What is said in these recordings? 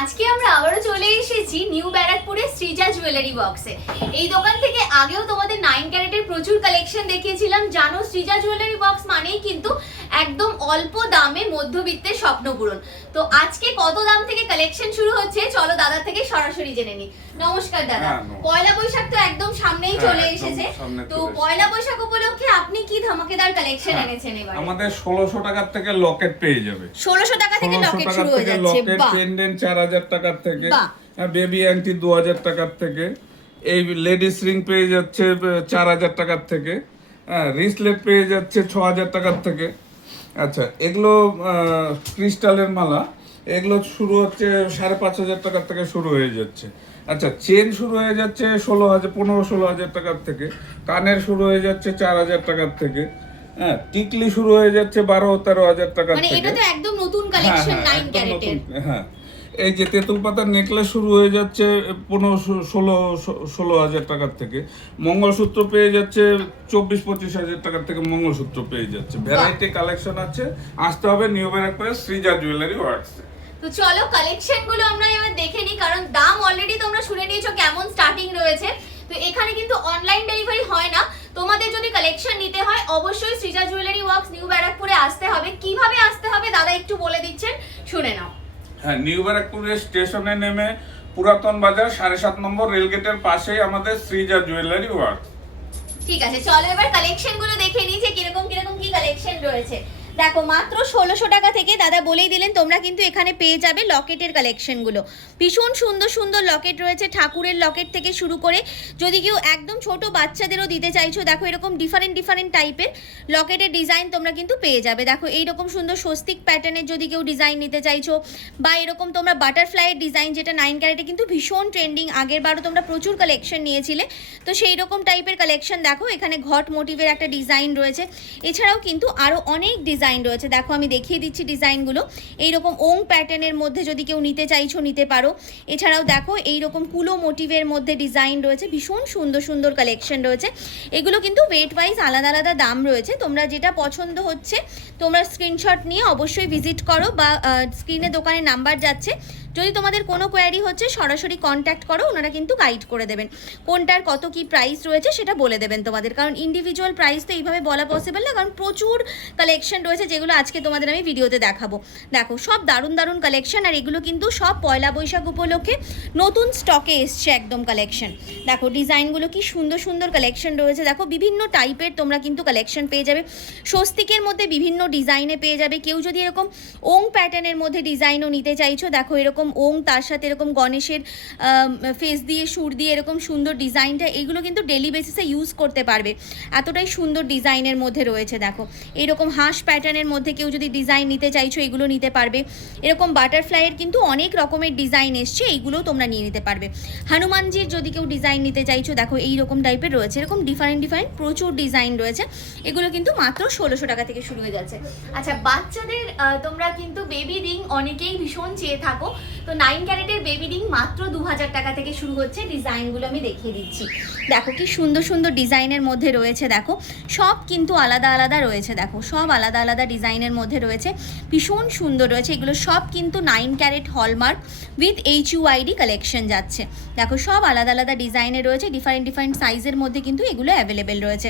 আজকে আমরা আবারও চলে এসেছি নিউ ব্যারাকপুরে শ্রীজা জুয়েলারি বক্সে। এই দোকান থেকে আগেও তোমাদের 9 ক্যারেটের প্রচুর কালেকশন দেখিয়েছিলাম। জানো শ্রীজা জুয়েলারি বক্স মানেই কিন্তু একদম অল্প দামে মধ্যবিত্তের স্বপ্ন পূরণ। তো আজকে কত দাম থেকে কালেকশন শুরু হচ্ছে চলো দাদা থেকে সরাসরি জেনে নিই। নমস্কার দাদা। পয়লা বৈশাখ তো একদম সামনেই চলে এসেছে, তো পয়লা বৈশাখ উপলক্ষে আপনি কি ধামাকেদার কালেকশন এনেছেন এবার? আমাদের 1600 টাকা থেকে লকেট পেয়ে যাবে। 1600 টাকা থেকে লকেট শুরু হয়ে যাচ্ছে। লকেট পেন্ডেন্ট 4000 টাকার থেকে, বেবি আংটি 2000 টাকার থেকে, এই লেডিস রিং পেয়ে যাচ্ছে 4000 টাকার থেকে, রিসলেট পেয়ে যাচ্ছে 6000 টাকার থেকে। আচ্ছা, এগুলো ক্রিস্টালের মালা, এগুলো শুরু হচ্ছে 5500 টাকার থেকে শুরু হয়ে যাচ্ছে। আচ্ছা, চেন শুরু হয়ে যাচ্ছে 15-16 হাজার টাকার থেকে, কানের শুরু হয়ে যাচ্ছে 4000 টাকার থেকে, হ্যাঁ, টিকলি শুরু হয়ে যাচ্ছে 12-13 হাজার টাকার থেকে। মানে এটা তো একদম নতুন কালেকশন 9 ক্যারেটের। হ্যাঁ, এই যে তেঁতুল পাতার নেকলেস শুরু হয়ে যাচ্ছে 15-16 হাজার টাকার থেকে, মঙ্গলসূত্র পেয়ে যাচ্ছে 24-25 হাজার টাকার থেকে মঙ্গলসূত্র পেয়ে যাচ্ছে। ভ্যারাইটি কালেকশন আছে, আসতে হবে নিউ ব্যারাকপুরে শ্রীজা জুয়েলারি ওয়ার্কসে। তো চলো কালেকশন গুলো আমরা এবার দেখে নিই, কারণ দাম অলরেডি তোমরা শুনে নিয়েছো কেমন স্টার্টিং রয়েছে। তো এখানে কিন্তু অনলাইন ডেলিভারি হয় না। তোমাদের যদি কালেকশন নিতে হয় অবশ্যই শ্রীজা জুয়েলারি ওয়ার্কস নিউ ব্যারাকপুরে আসতে হবে। কিভাবে আসতে হবে দাদা একটু বলে দিচ্ছেন, শুনে নাও। হ্যাঁ, নিউ ব্যারাকপুরের স্টেশনে নেমে পুরাতন বাজার 7.5 নম্বর রেলগেটের পাশেই আমাদের শ্রীজা জুয়েলারি ওয়ার্কস। ঠিক আছে, চলো এবার কালেকশন গুলো দেখে নিই যে কিরকম কিরকম কি কালেকশন রয়েছে। দেখো মাত্র 1600 টাকা থেকে দাদা বলেই দিলেন তোমরা কিন্তু এখানে পেয়ে যাবে লকেটের কালেকশনগুলো। ভীষণ সুন্দর সুন্দর লকেট রয়েছে, ঠাকুরের লকেট থেকে শুরু করে যদি কেউ একদম ছোট বাচ্চাদেরও দিতে চাইছো, দেখো এরকম ডিফারেন্ট ডিফারেন্ট টাইপের লকেটের ডিজাইন তোমরা কিন্তু পেয়ে যাবে। দেখো এইরকম সুন্দর স্বস্তিক প্যাটার্নের যদি কেউ ডিজাইন নিতে চাইছো, বা এরকম তোমরা বাটারফ্লাইয়ের ডিজাইন যেটা 9 ক্যারেটে কিন্তু ভীষণ ট্রেন্ডিং, আগের বারও তোমরা প্রচুর কালেকশন নিয়েছিলে, তো সেই রকম টাইপের কালেকশন দেখো এখানে ঘট মোটিভের একটা ডিজাইন রয়েছে। এছাড়াও কিন্তু আরও অনেক ডিজাইন রয়েছে, দেখো আমি দেখিয়ে দিচ্ছি ডিজাইনগুলো। এইরকম ওং প্যাটার্নের মধ্যে যদি কেউ নিতে চাইছো নিতে পারো। এছাড়াও দেখো এইরকম কুলো মোটিভের মধ্যে ডিজাইন রয়েছে, ভীষণ সুন্দর সুন্দর কালেকশন রয়েছে। এগুলো কিন্তু ওয়েট ওয়াইজ আলাদা আলাদা দাম রয়েছে, তোমরা যেটা পছন্দ হচ্ছে তোমরা স্ক্রিনশট নিয়ে অবশ্যই ভিজিট করো, বা স্ক্রিনে দোকানের নাম্বার যাচ্ছে, যদি তোমাদের কোনো কোয়ারি হচ্ছে সরাসরি কন্ট্যাক্ট করো, ওনারা কিন্তু গাইড করে দেবেন কোনটার কত কি প্রাইস রয়েছে সেটা বলে দেবেন তোমাদের, কারণ ইন্ডিভিজুয়াল প্রাইস তো এইভাবে বলা পসিবল না, কারণ প্রচুর কালেকশন রয়েছে যেগুলো আজকে তোমাদের আমি ভিডিওতে দেখাবো। দেখো সব দারুণ দারুণ কালেকশন, আর এগুলো কিন্তু সব পয়লা বৈশাখ উপলক্ষে নতুন স্টকে এসছে একদম কালেকশন। দেখো ডিজাইনগুলো কি সুন্দর সুন্দর কালেকশন রয়েছে, দেখো বিভিন্ন টাইপের তোমরা কিন্তু কালেকশন পেয়ে যাবে। স্বস্তিকের মধ্যে বিভিন্ন ডিজাইনে পেয়ে যাবে। কেউ যদি এরকম ওং প্যাটার্নের মধ্যে ডিজাইনও নিতে চাইছো, দেখো এরকম ওং তার সাথে এরকম গণেশের ফেস দিয়ে সুর দিয়ে এরকম সুন্দর ডিজাইনটা, এগুলো কিন্তু ডেলি বেসিসে ইউজ করতে পারবে, এতটাই সুন্দর ডিজাইনের মধ্যে রয়েছে। দেখো এরকম হাঁস প্যাটার্নের মধ্যে কেউ যদি ডিজাইন নিতে চাইছো এগুলো নিতে পারবে। এরকম বাটারফ্লাইয়ের কিন্তু অনেক রকমের ডিজাইন এসছে, এইগুলোও তোমরা নিয়ে নিতে পারবে। হনুমানজির যদি কেউ ডিজাইন নিতে চাইছো দেখো এইরকম টাইপের রয়েছে, এরকম ডিফারেন্ট ডিফারেন্ট প্রচুর ডিজাইন রয়েছে। এগুলো কিন্তু মাত্র 1600 টাকা থেকে শুরু হয়ে যাচ্ছে। আচ্ছা, বাচ্চাদের তোমরা কিন্তু বেবি রিং অনেকেই ভীষণ চেয়ে থাকো, তো 9 ক্যারেটের বেবি রিং মাত্র 2000 টাকা থেকে শুরু হচ্ছে। ডিজাইনগুলো আমি দেখিয়ে দিচ্ছি, দেখো কি সুন্দর সুন্দর ডিজাইনের মধ্যে রয়েছে। দেখো সব কিন্তু আলাদা আলাদা রয়েছে, দেখো সব আলাদা আলাদা ডিজাইনের মধ্যে রয়েছে, ভীষণ সুন্দর রয়েছে। এগুলো সব কিন্তু 9 carat hallmark with HUID collection যাচ্ছে। দেখো সব আলাদা আলাদা ডিজাইনের রয়েছে, ডিফারেন্ট ডিফারেন্ট সাইজের মধ্যে কিন্তু এগুলো অ্যাভেলেবেল রয়েছে।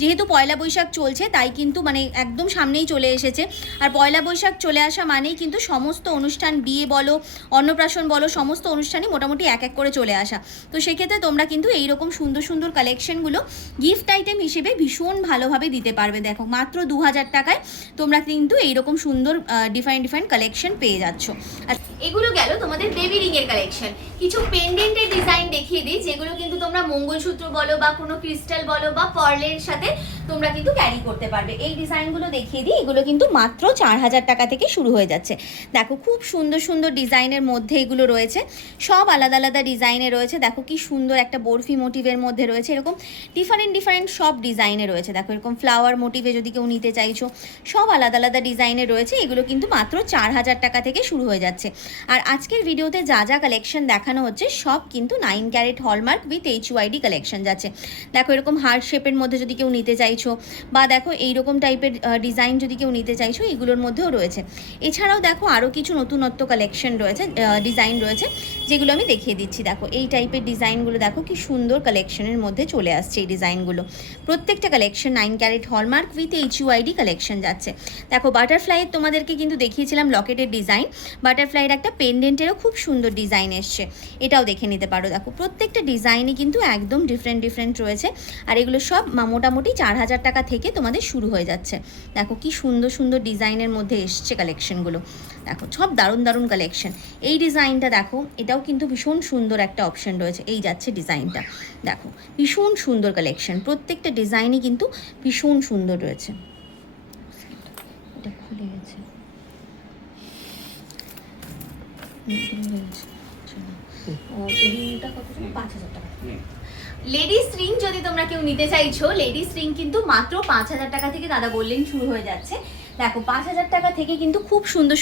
যেহেতু পয়লা বৈশাখ চলছে তাই কিন্তু মানে একদম সামনেই চলে এসেছে, আর পয়লা বৈশাখ চলে আসা মানেই কিন্তু সমস্ত অনুষ্ঠান, বিয়ে বলো অন্নপ্রাশন বলো, সমস্ত অনুষ্ঠানই মোটামুটি এক এক করে চলে আসা। তো সেক্ষেত্রে তোমরা কিন্তু এইরকম সুন্দর সুন্দর কালেকশনগুলো গিফট আইটেম হিসেবে ভীষণ ভালোভাবে দিতে পারবে। দেখো মাত্র 2000 টাকায় তোমরা কিন্তু এইরকম সুন্দর ডিফারেন্ট ডিফারেন্ট কালেকশন পেয়ে যাচ্ছ। আর এগুলো গেল তোমাদের বেবি রিং এর কালেকশন। কিছু পেন্ডেন্টের ডিজাইন দেখিয়ে দিই, যেগুলো কিন্তু তোমরা মঙ্গলসূত্র বলো বা কোনো ক্রিস্টাল বলো বা পার্লের সাথে তোমরা কিন্তু ক্যারি করতে পারবে। এই ডিজাইনগুলো দেখিয়ে দিই, এগুলো কিন্তু মাত্র 4000 টাকা থেকে শুরু হয়ে যাচ্ছে। দেখো খুব সুন্দর সুন্দর ডিজাইনের মধ্যে এগুলো রয়েছে, সব আলাদা আলাদা ডিজাইনে রয়েছে। দেখো কি সুন্দর একটা বরফি মোটিভের মধ্যে রয়েছে, এরকম ডিফারেন্ট ডিফারেন্ট সব ডিজাইনে রয়েছে। দেখো এরকম ফ্লাওয়ার মোটিভে যদি কেউ নিতে চাইছো, সব আলাদা আলাদা ডিজাইনে রয়েছে। এগুলো কিন্তু মাত্র 4000 টাকা থেকে শুরু হয়ে যাচ্ছে। আর আজকের ভিডিওতে যা যা কালেকশন দেখানো হচ্ছে সব কিন্তু 9 carat hallmark with HYD collection যাচ্ছে। দেখো এরকম হার্ট শেপের মধ্যে যদি কেউ নিতে চাইছো, বা দেখো এইরকম টাইপের ডিজাইন যদি কেউ নিতে চাইছো, এগুলোর মধ্যেও রয়েছে। এছাড়াও দেখো আরও কিছু নতুনত্ব কালেকশন রয়েছে, ডিজাইন রয়েছে, যেগুলো আমি দেখিয়ে দিচ্ছি। দেখো এই টাইপের ডিজাইনগুলো দেখো কি সুন্দর কালেকশনের মধ্যে চলে আসছে এই ডিজাইনগুলো। প্রত্যেকটা collection 9 carat hallmark with HYD collection যাচ্ছে। দেখো বাটারফ্লাইয়ের তোমাদেরকে কিন্তু দেখিয়েছিলাম লকেটের ডিজাইন, বাটারফ্লাইয়ের একটা পেন্ডেন্টেরও খুব সুন্দর ডিজাইন এসছে, এটাও দেখে নিতে পারো। দেখো প্রত্যেকটা ডিজাইনই কিন্তু একদম ডিফারেন্ট রয়েছে, আর এগুলো সব মোটামুটি 4000 টাকা থেকে তোমাদের শুরু হয়ে যাচ্ছে। দেখো কি সুন্দর ডিজাইনের মধ্যে এসছে কালেকশনগুলো। দেখো সব দারুণ কালেকশন। এই ডিজাইনটা দেখো, এটাও কিন্তু ভীষণ সুন্দর একটা অপশন রয়েছে। এই যাচ্ছে ডিজাইনটা, দেখো ভীষণ সুন্দর কালেকশন, প্রত্যেকটা ডিজাইনই কিন্তু ভীষণ সুন্দর রয়েছে। এটা খুলে গেছে, লেডিস রিং যদি তোমরা কেউ নিতে চাইছো, লেডিস রিং কিন্তু মাত্র 5000 টাকা থেকে দাদা বললেন শুরু হয়ে যাচ্ছে। দেখো 5000 টাকা থেকে কিন্তু খুব সুন্দর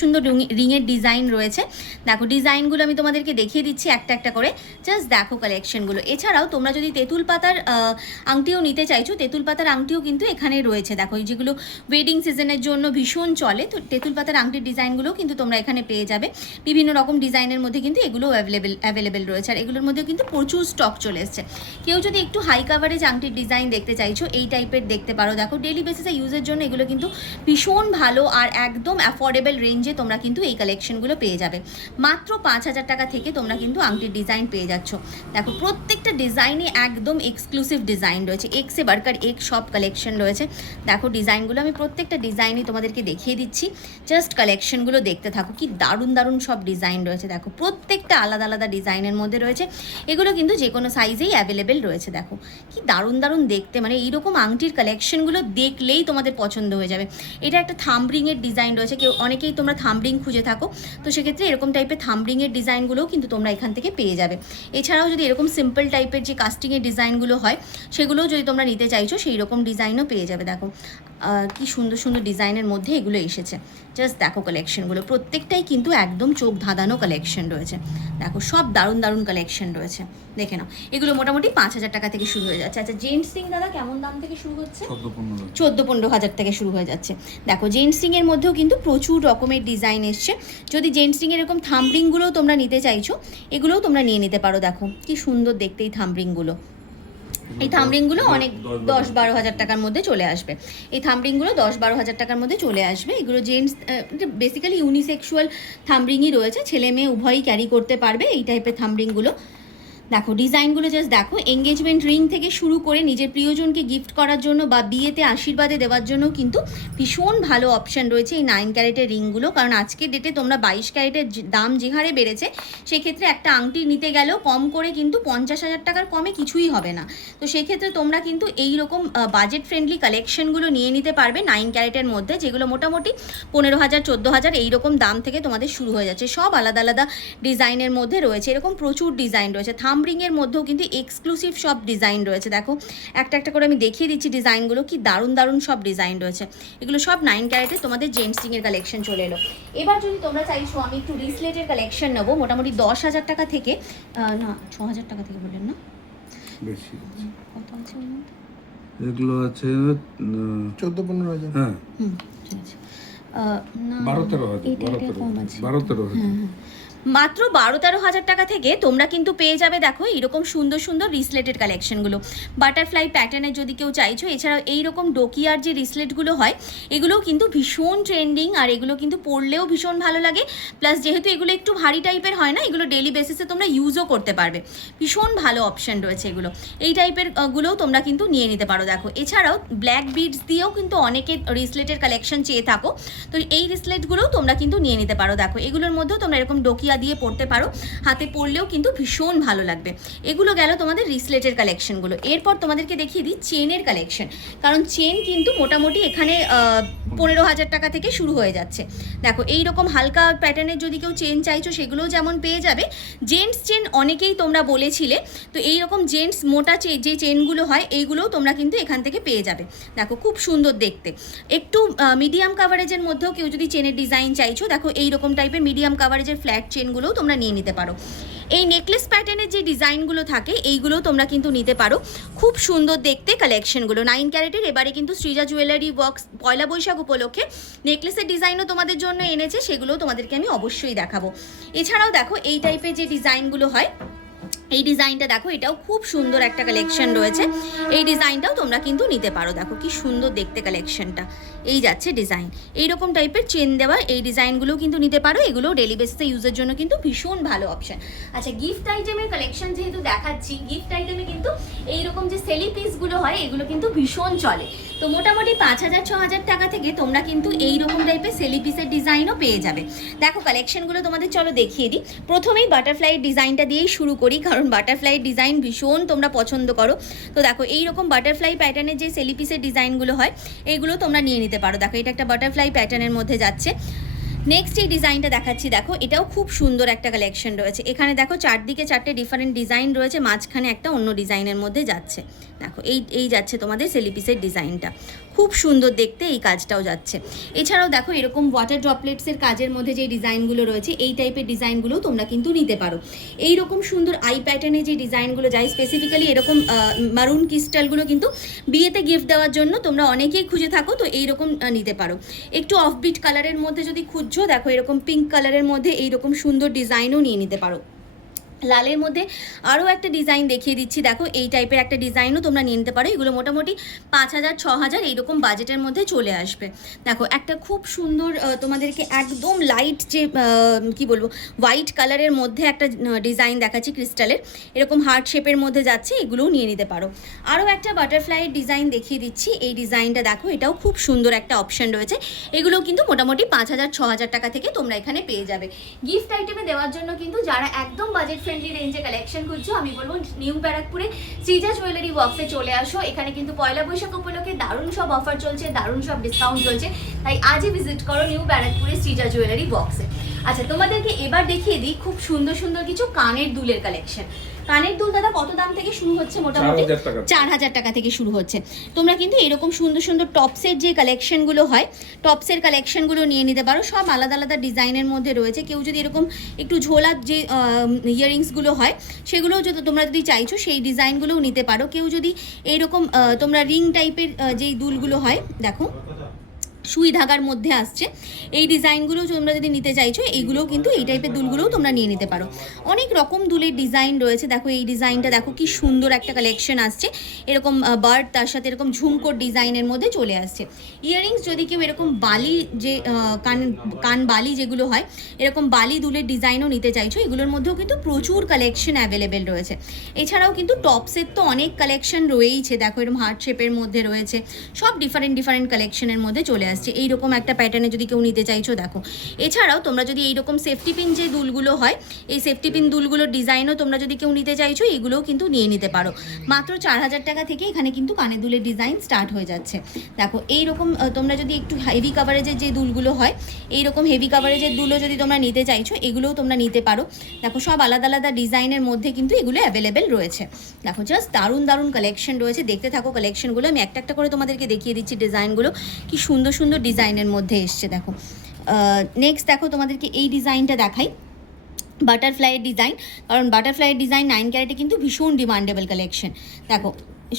রিংয়ের ডিজাইন রয়েছে। দেখো ডিজাইনগুলো আমি তোমাদেরকে দেখিয়ে দিচ্ছি একটা করে, জাস্ট দেখো কালেকশনগুলো। এছাড়াও তোমরা যদি তেঁতুল পাতার আংটিও নিতে চাইছো, তেঁতুল পাতার আংটিও কিন্তু এখানে রয়েছে। দেখো এই যেগুলো ওয়েডিং সিজনের জন্য ভীষণ চলে, তো তেঁতুল পাতার আংটির ডিজাইনগুলোও কিন্তু তোমরা এখানে পেয়ে যাবে। বিভিন্ন রকম ডিজাইনের মধ্যে কিন্তু এগুলোও অ্যাভেলেবেল রয়েছে, আর এগুলোর মধ্যেও কিন্তু প্রচুর স্টক চলে এসছে। কেউ যদি একটু হাই কাভারেজ আংটির ডিজাইন দেখতে চাইছো, এই টাইপের দেখতে পারো। দেখো ডেলি বেসিসে ইউজের জন্য এগুলো কিন্তু ভীষণ ভালো, আর একদম অ্যাফোর্ডেবল রেঞ্জে তোমরা কিন্তু এই কালেকশনগুলো পেয়ে যাবে। মাত্র 5000 টাকা থেকে তোমরা কিন্তু আংটির ডিজাইন পেয়ে যাচ্ছ। দেখো প্রত্যেকটা ডিজাইনে একদম এক্সক্লুসিভ ডিজাইন রয়েছে, এক্সে বারকার এক সব কালেকশন রয়েছে। দেখো ডিজাইনগুলো আমি প্রত্যেকটা ডিজাইনই তোমাদেরকে দেখিয়ে দিচ্ছি, জাস্ট কালেকশনগুলো দেখতে থাকো। কি দারুণ সব ডিজাইন রয়েছে। দেখো প্রত্যেকটা আলাদা ডিজাইনের মধ্যে রয়েছে, এগুলো কিন্তু যে কোনো সাইজেই অ্যাভেলেবেল রয়েছে। দেখো কি দারুণ দেখতে, মানে এইরকম আংটির কালেকশনগুলো দেখলেই তোমাদের পছন্দ হয়ে যাবে। এটা একটা থাম্বরিংয়ের ডিজাইন রয়েছে, অনেকেই তোমরা থাম্বরিং খুঁজে থাকো, তো সেক্ষেত্রে এরকম টাইপের থাম্বরিংয়ের ডিজাইনগুলোও কিন্তু তোমরা এখান থেকে পেয়ে যাবে। এছাড়াও যদি এরকম সিম্পল টাইপের যে কাস্টিংয়ের ডিজাইনগুলো হয়, সেগুলোও যদি তোমরা নিতে চাইছো, সেই রকম ডিজাইনও পেয়ে যাবে। দেখো কি সুন্দর ডিজাইনের মধ্যে এগুলো এসেছে, জাস্ট দেখো কালেকশনগুলো প্রত্যেকটাই কিন্তু একদম চোখ ধাঁধানো কালেকশন রয়েছে। দেখো সব দারুণ কালেকশন রয়েছে, দেখে নাও। এগুলো মোটামুটি 5000 টাকা থেকে শুরু হয়ে যাচ্ছে। আচ্ছা জেন্টস রিং দাদা কেমন দাম থেকে শুরু হচ্ছে? 14-15 হাজার থেকে শুরু হয়ে যাচ্ছে। দেখো জেন্টস রিংয়ের মধ্যেও কিন্তু প্রচুর রকমের ডিজাইন এসছে। যদি জেন্টস রিংয়ের এরকম থাম্বরিংগুলোও তোমরা নিতে চাইছো, এগুলোও তোমরা নিয়ে নিতে পারো। দেখো কি সুন্দর দেখতে এই থাম্বরিংগুলো। এই থাম্বরিংগুলো অনেক 10-12 হাজার টাকার মধ্যে চলে আসবে। এই থাম্বরিংগুলো 10-12 হাজার টাকার মধ্যে চলে আসবে। এগুলো জেন্টস বেসিক্যালি ইউনিসেক্সুয়াল থাম্বরিংই রয়েছে, ছেলে মেয়ে উভয়ই ক্যারি করতে পারবে এই টাইপের থাম্বরিংগুলো। দেখো ডিজাইনগুলো জাস্ট দেখো, এঙ্গেজমেন্ট রিং থেকে শুরু করে নিজের প্রিয়জনকে গিফট করার জন্য বা বিয়েতে আশীর্বাদে দেওয়ার জন্য কিন্তু ভীষণ ভালো অপশান রয়েছে এই 9 ক্যারেটের রিংগুলো। কারণ আজকের ডেটে তোমরা 22 ক্যারেটের দাম যে হারে বেড়েছে, সেক্ষেত্রে একটা আংটি নিতে গেলেও কম করে কিন্তু 50,000 টাকার কমে কিছুই হবে না। তো সেক্ষেত্রে তোমরা কিন্তু এই রকম বাজেট ফ্রেন্ডলি কালেকশনগুলো নিয়ে নিতে পারবে 9 ক্যারেটের মধ্যে, যেগুলো মোটামুটি 15,000 14,000 এইরকম দাম থেকে তোমাদের শুরু হয়ে যাচ্ছে। সব আলাদা ডিজাইনের মধ্যে রয়েছে, এরকম প্রচুর ডিজাইন রয়েছে। থাম্বরিংয়ের মধ্যেও কিন্তু এক্সক্লুসিভ সব ডিজাইন রয়েছে। দেখো একটা করে আমি দেখিয়ে দিচ্ছি ডিজাইনগুলো, কি দারুণ সব ডিজাইন রয়েছে। এগুলো সব 9 ক্যারেটে তোমাদের জেন্টস রিংয়ের কালেকশন চলে এলো। এবার যদি তোমরা চাইছো আমি একটু রিসলেটের কালেকশন নেবো, মোটামুটি 10,000 টাকা থেকে, না 6,000 টাকা থেকে বললেন না, বেশি কত আছে এগুলো আছে 14-15 হাজার। হ্যাঁ না 12-13 কম আছে, 12-13 মাত্র 12-13 হাজার টাকা থেকে তোমরা কিন্তু পেয়ে যাবে। দেখো এইরকম সুন্দর রিসলেটেড কালেকশনগুলো, বাটারফ্লাই প্যাটার্নের যদি কেউ চাইছো। এছাড়াও এইরকম ডোকিয়ার যে রিসলেটগুলো হয়, এগুলোও কিন্তু ভীষণ ট্রেন্ডিং, আর এগুলো কিন্তু পরলেও ভীষণ ভালো লাগে। প্লাস যেহেতু এগুলো একটু ভারী টাইপের হয় না, এগুলো ডেলি বেসিসে তোমরা ইউজও করতে পারবে, ভীষণ ভালো অপশান রয়েছে এগুলো। এই টাইপের গুলোও তোমরা কিন্তু নিয়ে নিতে পারো। দেখো এছাড়াও ব্ল্যাক বিডস দিয়েও কিন্তু অনেকে রিসলেটের কালেকশন চেয়ে থাকো, তো এই রিসলেটগুলোও তোমরা কিন্তু নিয়ে নিতে পারো। দেখো এগুলোর মধ্যেও তোমরা এরকম ডোকিয়া দিয়ে পড়তে পারো, হাতে পরলেও কিন্তু ভীষণ ভালো লাগবে। এগুলো গেল তোমাদের রিসলেটের কালেকশনগুলো। এরপর তোমাদেরকে দেখিয়ে দিই চেনের কালেকশন, কারণ চেন কিন্তু মোটামুটি এখানে 15,000 টাকা থেকে শুরু হয়ে যাচ্ছে। দেখো এইরকম হালকা প্যাটার্নের যদি কেউ চেন চাইছো, সেগুলোও যেমন পেয়ে যাবে। জেন্টস চেন অনেকেই তোমরা বলেছিলে, তো এইরকম জেন্টস মোটা যে চেনগুলো হয়, এইগুলোও তোমরা কিন্তু এখান থেকে পেয়ে যাবে। দেখো খুব সুন্দর দেখতে। একটু মিডিয়াম কাভারেজের মধ্যেও কেউ যদি চেনের ডিজাইন চাইছো, দেখো এইরকম টাইপের মিডিয়াম কাভারেজের ফ্ল্যাট চেন চেনগুলোও তোমরা নিয়ে নিতে পারো। এই নেকলেস প্যাটার্নের যে ডিজাইনগুলো থাকে এইগুলোও তোমরা কিন্তু নিতে পারো, খুব সুন্দর দেখতে কালেকশনগুলো। 9 ক্যারেটের এবারে কিন্তু সৃজা জুয়েলারি ওয়ার্কস পয়লা বৈশাখ উপলক্ষে নেকলেসের ডিজাইনও তোমাদের জন্য এনেছে, সেগুলোও তোমাদেরকে আমি অবশ্যই দেখাবো। এছাড়াও দেখো এই টাইপের যে ডিজাইনগুলো হয়, এই ডিজাইনটা দেখো, এটাও খুব সুন্দর একটা কালেকশন রয়েছে। এই ডিজাইনটাও তোমরা কিন্তু নিতে পারো, দেখো কি সুন্দর দেখতে কালেকশনটা। এই যাচ্ছে ডিজাইন, এইরকম টাইপের চেন দেওয়া এই ডিজাইনগুলোও কিন্তু নিতে পারো। এগুলো ডেলি বেসিসে ইউজের জন্য কিন্তু ভীষণ ভালো অপশন। আচ্ছা, গিফট আইটেমের কালেকশন যেহেতু দেখাচ্ছি, গিফট আইটেমে কিন্তু এইরকম যে সেলি পিসগুলো হয় এগুলো কিন্তু ভীষণ চলে। তো মোটামুটি 5,000-6,000 টাকা থেকে তোমরা কিন্তু এইরকম টাইপের সেলি পিসের ডিজাইনও পেয়ে যাবে। দেখো কালেকশনগুলো তোমাদের চলো দেখিয়ে দিই। প্রথমেই বাটারফ্লাইয়ের ডিজাইনটা দিয়েই শুরু করি, কারণ বাটারফ্লাইয়ের ডিজাইন ভীষণ তোমরা পছন্দ করো। তো দেখো এইরকম বাটারফ্লাই প্যাটার্নের যে সেলি পিসের ডিজাইনগুলো হয় এইগুলো তোমরা নিয়ে নিতে পারো। দেখো এটা একটা বাটারফ্লাই প্যাটার্নের মধ্যে যাচ্ছে। নেক্সট এই ডিজাইনটা দেখাচ্ছি, দেখো এটাও খুব সুন্দর একটা কালেকশন রয়েছে। এখানে দেখো চারদিকে 4টে ডিফারেন্ট ডিজাইন রয়েছে, মাঝখানে একটা অন্য ডিজাইনের মধ্যে যাচ্ছে। দেখো এই যাচ্ছে তোমাদের সেলিপিসের ডিজাইনটা, খুব সুন্দর দেখতে এই কাজটাও যাচ্ছে। এছাড়াও দেখো এরকম ওয়াটার ড্রপলেটসের কাজের মধ্যে যে ডিজাইনগুলো রয়েছে এই টাইপের ডিজাইনগুলো তোমরা কিন্তু নিতে পারো। এইরকম সুন্দর আই প্যাটার্নে যে ডিজাইনগুলো যায়, স্পেসিফিক্যালি এরকম মারুন ক্রিস্টালগুলো কিন্তু বিয়েতে গিফট দেওয়ার জন্য তোমরা অনেকেই খুঁজে থাকো, তো এইরকম নিতে পারো। একটু অফবিট কালারের মধ্যে যদি খুঁজছো, দেখো এরকম পিঙ্ক কালারের মধ্যে এইরকম সুন্দর ডিজাইনও নিয়ে নিতে পারো। লালের মধ্যে আরও একটা ডিজাইন দেখিয়ে দিচ্ছি, দেখো এই টাইপের একটা ডিজাইনও তোমরা নিয়ে নিতে পারো। এগুলো মোটামুটি 5,000-6,000 এইরকম বাজেটের মধ্যে চলে আসবে। দেখো একটা খুব সুন্দর তোমাদেরকে একদম লাইট যে কি বলবো হোয়াইট কালারের মধ্যে একটা ডিজাইন দেখাচ্ছি ক্রিস্টালের, এরকম হার্ট শেপের মধ্যে যাচ্ছে, এগুলোও নিয়ে নিতে পারো। আরও একটা বাটারফ্লাইয়ের ডিজাইন দেখিয়ে দিচ্ছি, এই ডিজাইনটা দেখো, এটাও খুব সুন্দর একটা অপশন রয়েছে। এগুলোও কিন্তু মোটামুটি 5,000-6,000 টাকা থেকে তোমরা এখানে পেয়ে যাবে। গিফট আইটেমে দেওয়ার জন্য কিন্তু যারা একদম বাজেট ফ্রেন্ডলি রেঞ্জে কালেকশন খুঁজছো, আমি বলবো নিউ ব্যারাকপুরে সৃজা জুয়েলারি ওয়ার্কসে চলে আসো। এখানে কিন্তু পয়লা বৈশাখ উপলক্ষে দারুণ সব অফার চলছে, দারুণ সব ডিসকাউন্ট চলছে, তাই আজই ভিজিট করো নিউ ব্যারাকপুরে সৃজা জুয়েলারি ওয়ার্কসে। আচ্ছা, তোমাদেরকে এবার দেখিয়ে দিই খুব সুন্দর সুন্দর কিছু কানের দুলের কালেকশন। কানের দুল দাদা কত দাম থেকে শুরু হচ্ছে? মোটামুটি 4,000 টাকা থেকে শুরু হচ্ছে। তোমরা কিন্তু এরকম সুন্দর সুন্দর টপসের যে কালেকশনগুলো হয়, টপসের কালেকশনগুলো নিয়ে নিতে পারো। সব আলাদা আলাদা ডিজাইনের মধ্যে রয়েছে। কেউ যদি এরকম একটু ঝোলা যে ইয়ারিংসগুলো হয় সেগুলোও যদি তোমরা যদি চাইছো সেই ডিজাইনগুলোও নিতে পারো। কেউ যদি এইরকম তোমরা রিং টাইপের যেই দুলগুলো হয়, দেখো সুই ধাগার মধ্যে আসছে, এই ডিজাইনগুলো তোমরা যদি নিতে চাইছো এইগুলোও কিন্তু এই টাইপের দুলগুলোও তোমরা নিয়ে নিতে পারো। অনেক রকম দুলের ডিজাইন রয়েছে। দেখো এই ডিজাইনটা দেখো কি সুন্দর একটা কালেকশন আসছে, এরকম বার্ড তার সাথে এরকম ঝুমকোর ডিজাইনের মধ্যে চলে আসছে। ইয়াররিংস যদি কেউ এরকম বালি যে কান বালি যেগুলো হয়, এরকম বালি দুলের ডিজাইনও নিতে চাইছো, এগুলোর মধ্যেও কিন্তু প্রচুর কালেকশন অ্যাভেলেবেল রয়েছে। এছাড়াও কিন্তু টপসের তো অনেক কালেকশন রয়েইছে। দেখো এরকম হার্ট শেপের মধ্যে রয়েছে, সব ডিফারেন্ট ডিফারেন্ট কালেকশনের মধ্যে চলে আসছে। এইরকম একটা প্যাটার্নে যদি কেউ নিতে চাইছো দেখো। এছাড়াও তোমরা যদি এইরকম সেফটি পিন যে দুলগুলো হয়, এই সেফটি পিন দুলগুলোর ডিজাইনও তোমরা যদি কেউ নিতে চাইছো এগুলোও কিন্তু নিয়ে নিতে পারো। মাত্র 4,000 টাকা থেকে এখানে কিন্তু কানের দুলের ডিজাইন স্টার্ট হয়ে যাচ্ছে। দেখো এইরকম তোমরা যদি একটু হেভি কাভারেজের যে দুলগুলো হয়, এইরকম হেভি কাভারেজের দুলও যদি তোমরা নিতে চাইছো এগুলোও তোমরা নিতে পারো। দেখো সব আলাদা আলাদা ডিজাইনের মধ্যে কিন্তু এগুলো অ্যাভেলেবেল রয়েছে। দেখো জাস্ট দারুণ দারুণ কালেকশন রয়েছে, দেখতে থাকো কালেকশনগুলো। আমি একটা একটা করে তোমাদেরকে দেখিয়ে দিচ্ছি ডিজাইনগুলো, কি সুন্দর সুন্দর ডিজাইনের মধ্যে এসছে। দেখো নেক্সট দেখো তোমাদেরকে এই ডিজাইনটা দেখাই, বাটারফ্লাইয়ের ডিজাইন। কারণ বাটারফ্লাইয়ের ডিজাইন 9 ক্যারেটে কিন্তু ভীষণ ডিমান্ডেবল কালেকশন। দেখো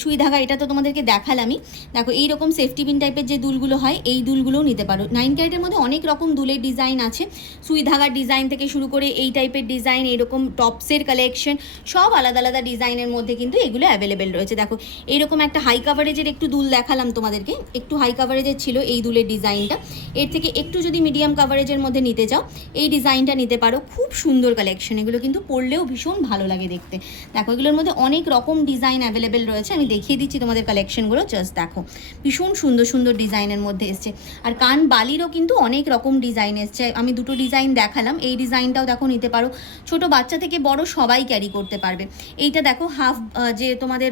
সুই ধাগা, এটা তো তোমাদেরকে দেখালামই। দেখো এইরকম সেফটি পিন টাইপের যে দুলগুলো হয় এই দুলগুলোও নিতে পারো। 9 ক্যারেটের মধ্যে অনেক রকম দুলের ডিজাইন আছে, সুই ধাগার ডিজাইন থেকে শুরু করে এই টাইপের ডিজাইন, এরকম টপসের কালেকশন, সব আলাদা আলাদা ডিজাইনের মধ্যে কিন্তু এগুলো অ্যাভেলেবেল রয়েছে। দেখো এইরকম একটা হাই কাভারেজের একটু দুল দেখালাম তোমাদেরকে, একটু হাই কাভারেজের ছিল এই দুলের ডিজাইনটা। এর থেকে একটু যদি মিডিয়াম কাভারেজের মধ্যে নিতে চাও এই ডিজাইনটা নিতে পারো। খুব সুন্দর কালেকশন, এগুলো কিন্তু পরলেও ভীষণ ভালো লাগে দেখতে। দেখো এগুলোর মধ্যে অনেক রকম ডিজাইন অ্যাভেলেবেল রয়েছে, আমি দেখিয়ে দিচ্ছি তোমাদের কালেকশনগুলো। জাস্ট দেখো ভীষণ সুন্দর সুন্দর ডিজাইনের মধ্যে এসছে। আর কান বালিরও কিন্তু অনেক রকম ডিজাইন এসছে, আমি দুটো ডিজাইন দেখালাম। এই ডিজাইনটাও দেখো নিতে পারো, ছোট বাচ্চা থেকে বড় সবাই ক্যারি করতে পারবে। এইটা দেখো হাফ যে তোমাদের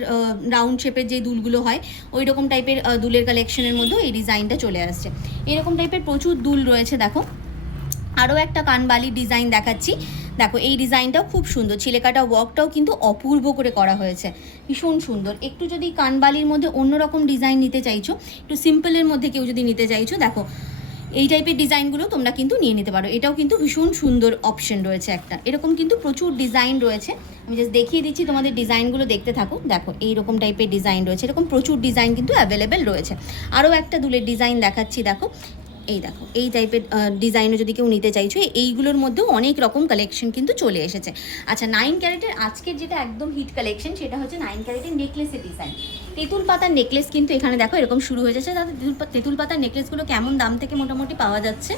রাউন্ড শেপের যে দুলগুলো হয় ওই রকম টাইপের দুলের কালেকশনের মধ্যেও এই ডিজাইনটা চলে আসছে। এরকম টাইপের প্রচুর দুল রয়েছে। দেখো আরও একটা কানবালির ডিজাইন দেখাচ্ছি। দেখো এই ডিজাইনটাও খুব সুন্দর, ছিলেকাটা ওয়ার্কটাও কিন্তু অপূর্ব করে করা হয়েছে, ভীষণ সুন্দর। একটু যদি কানবালির মধ্যে অন্যরকম ডিজাইন নিতে চাইছো, একটু সিম্পলের মধ্যে কেউ যদি নিতে চাইছো, দেখো এই টাইপের ডিজাইনগুলো তোমরা কিন্তু নিয়ে নিতে পারো। এটাও কিন্তু ভীষণ সুন্দর অপশন রয়েছে একটা। এরকম কিন্তু প্রচুর ডিজাইন রয়েছে, আমি জাস্ট দেখিয়ে দিচ্ছি তোমাদের, ডিজাইনগুলো দেখতে থাকো। দেখো এইরকম টাইপের ডিজাইন রয়েছে, এরকম প্রচুর ডিজাইন কিন্তু অ্যাভেলেবেল রয়েছে। আরও একটা দুলের ডিজাইন দেখাচ্ছি, দেখো এই দেখো এই টাইপের ডিজাইনও যদি কেউ নিতে চাইছো, এইগুলোর মধ্যেও অনেক রকম কালেকশন কিন্তু চলে এসেছে। আচ্ছা 9 ক্যারেটের আজকের যেটা একদম হিট কালেকশন সেটা হচ্ছে 9 ক্যারেটের নেকলেসের ডিজাইন। তেঁতুল পাতার নেকলেস কিন্তু এখানে দেখো এরকম শুরু হয়ে যাচ্ছে। তাহলে তেঁতুল পাতার নেকলেসগুলো কেমন দাম থেকে মোটামুটি পাওয়া যাচ্ছে?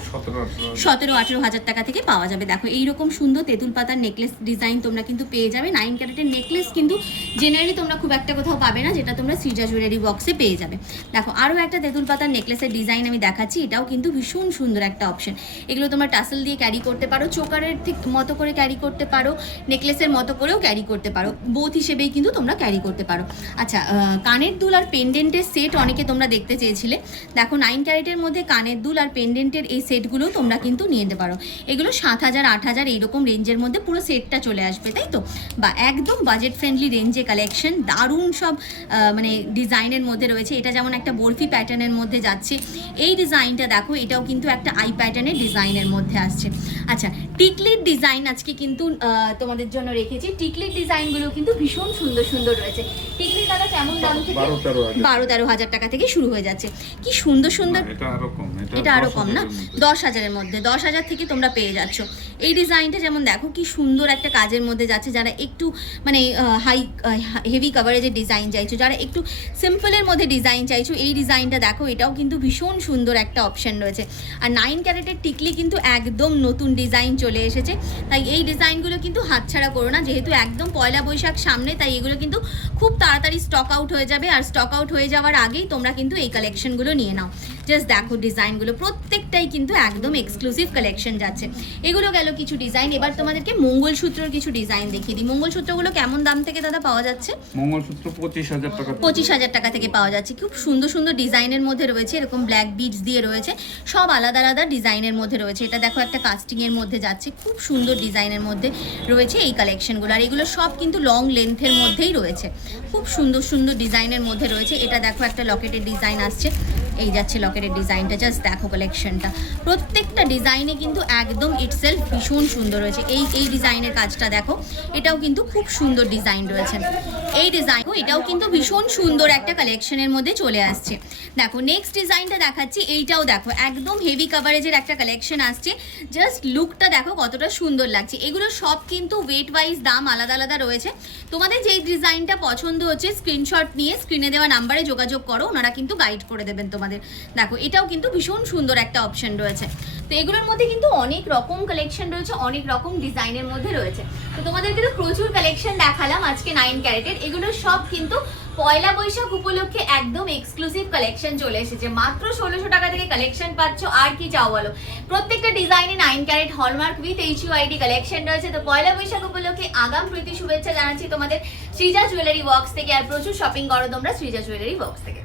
17-18 হাজার টাকা থেকে পাওয়া যাবে। দেখো এইরকম সুন্দর তেঁতুল পাতার নেকলেস ডিজাইন তোমরা কিন্তু পেয়ে যাবে। 9 ক্যারেটের নেকলেস কিন্তু জেনারেলি তোমরা খুব একটা কোথাও পাবে না, যেটা তোমরা শ্রীজা জুয়েলারি বক্সে পেয়ে যাবে। দেখো আরও একটা তেঁতুল পাতার নেকলেসের ডিজাইন আমি দেখাচ্ছি, এটাও কিন্তু ভীষণ সুন্দর একটা অপশন। এগুলো তোমরা টাসেল দিয়ে ক্যারি করতে পারো, চোকারের ঠিক মতো করে ক্যারি করতে পারো, নেকলেসের মতো করেও ক্যারি করতে পারো, বোথ হিসেবেই কিন্তু তোমরা ক্যারি করতে পারো। আচ্ছা কানের দুল আর পেন্ডেন্টের সেট অনেকে তোমরা দেখতে চেয়েছিলে। দেখো 9 ক্যারেটের মধ্যে কানের দুল আর পেন্ডেন্টের এই সেটগুলো তোমরা কিন্তু নিয়ে নিতে পারো। এগুলো 7,000 8,000 এইরকম রেঞ্জের মধ্যে পুরো সেটটা চলে আসবে, তাই তো? বা একদম বাজেট ফ্রেন্ডলি রেঞ্জে কালেকশন, দারুণ সব মানে ডিজাইনের মধ্যে রয়েছে। এটা যেমন একটা বরফি প্যাটার্নের মধ্যে যাচ্ছে, এই ডিজাইনটা দেখো, এটাও কিন্তু একটা আই প্যাটার্নের ডিজাইনের মধ্যে আসছে। আচ্ছা টিকলির ডিজাইন আজকে কিন্তু তোমাদের জন্য রেখেছি। টিকলির ডিজাইনগুলো কিন্তু ভীষণ সুন্দর সুন্দর রয়েছে। টিকলি দাদা কেমন দাম থেকে? 12-13 হাজার টাকা থেকে শুরু হয়ে যাচ্ছে। কি সুন্দর সুন্দর, এটা আরো কম না, 10,000-এর মধ্যে, 10,000 থেকে তোমরা পেয়ে যাচ্ছ। এই ডিজাইনটা যেমন দেখো কি সুন্দর একটা কাজের মধ্যে যাচ্ছে। যারা একটু মানে হেভি কাভারেজের ডিজাইন চাইছো, যারা একটু সিম্পলের মধ্যে ডিজাইন চাইছো, এই ডিজাইনটা দেখো, এটাও কিন্তু ভীষণ সুন্দর একটা অপশন রয়েছে। আর 9 ক্যারেটের টিকলি কিন্তু একদম নতুন ডিজাইন চলে এসেছে, তাই এই ডিজাইনগুলো কিন্তু হাতছাড়া করো না। যেহেতু একদম পয়লা বৈশাখ সামনে, তাই এগুলো কিন্তু খুব তাড়াতাড়ি স্টক আউট হয়ে যাবে। আর স্টক আউট হয়ে যাওয়ার আগেই তোমরা কিন্তু এই কালেকশনগুলো নিয়ে নাও। জাস্ট দেখো ডিজাইনগুলো প্রত্যেকটাই কিন্তু একদম এক্সক্লুসিভ কালেকশন যাচ্ছে। এগুলো গেল কিছু ডিজাইন। এবার তোমাদেরকে মঙ্গলসূত্রের কিছু ডিজাইন দেখিয়ে দিই। মঙ্গলসূত্রগুলো কেমন দাম থেকে দাদা পাওয়া যাচ্ছে? মঙ্গলসূত্র 25,000 টাকা, 25,000 টাকা থেকে পাওয়া যাচ্ছে। খুব সুন্দর সুন্দর ডিজাইনের মধ্যে রয়েছে, এরকম ব্ল্যাক বিডস দিয়ে রয়েছে, সব আলাদা আলাদা ডিজাইনের মধ্যে রয়েছে। এটা দেখো একটা কাস্টিংয়ের মধ্যে যাচ্ছে, খুব সুন্দর ডিজাইনের মধ্যে রয়েছে এই কালেকশনগুলো। আর এগুলো সব কিন্তু লং লেন্থের মধ্যেই রয়েছে, খুব সুন্দর সুন্দর ডিজাইনের মধ্যে রয়েছে। এটা দেখো একটা লকেটের ডিজাইন আসছে, এই যাচ্ছে লকেটের ডিজাইনটা। জাস্ট দেখো কালেকশনটা, প্রত্যেকটা ডিজাইনে কিন্তু একদম ইটসেলফ ভীষণ সুন্দর রয়েছে। এই ডিজাইনের কাজটা দেখো, এটাও কিন্তু খুব সুন্দর ডিজাইন রয়েছে। এই ডিজাইন এটাও কিন্তু ভীষণ সুন্দর একটা কালেকশনের মধ্যে চলে আসছে। দেখো নেক্সট ডিজাইনটা দেখাচ্ছি, এইটাও দেখো একদম হেভি কাভারেজের একটা কালেকশন আসছে। জাস্ট লুকটা দেখো কতটা সুন্দর লাগছে। এগুলো সব কিন্তু ওয়েট ওয়াইজ দাম আলাদা আলাদা রয়েছে। তোমাদের যেই ডিজাইনটা পছন্দ হচ্ছে স্ক্রিনশট নিয়ে স্ক্রিনে দেওয়া নাম্বারে যোগাযোগ করো, ওনারা কিন্তু গাইড করে দেবেন তোমাদের। দেখো এটাও কিন্তু ভীষণ সুন্দর একটা অপশন রয়েছে। তো এগুলোর মধ্যে কিন্তু অনেক রকম কালেকশন রয়েছে, অনেক রকম ডিজাইনের মধ্যে রয়েছে। তো তোমাদেরকে তো প্রচুর কালেকশন দেখালাম আজকে 9 ক্যারেটের। এগুলো সব কিন্তু পয়লা বৈশাখ উপলক্ষে একদম এক্সক্লুসিভ কালেকশন চলে এসেছে। মাত্র 1600 টাকা থেকে কালেকশন পাচ্ছ, আর কি চাও বলো? প্রত্যেকটা ডিজাইনে 9 carat hallmark with HUID collection রয়েছে। তো পয়লা বৈশাখ উপলক্ষে আগাম প্রীতি শুভেচ্ছা জানাচ্ছি তোমাদের শ্রীজা জুয়েলারি বক্স থেকে। আর প্রচুর শপিং করো তোমরা শ্রীজা জুয়েলারি বক্স থেকে।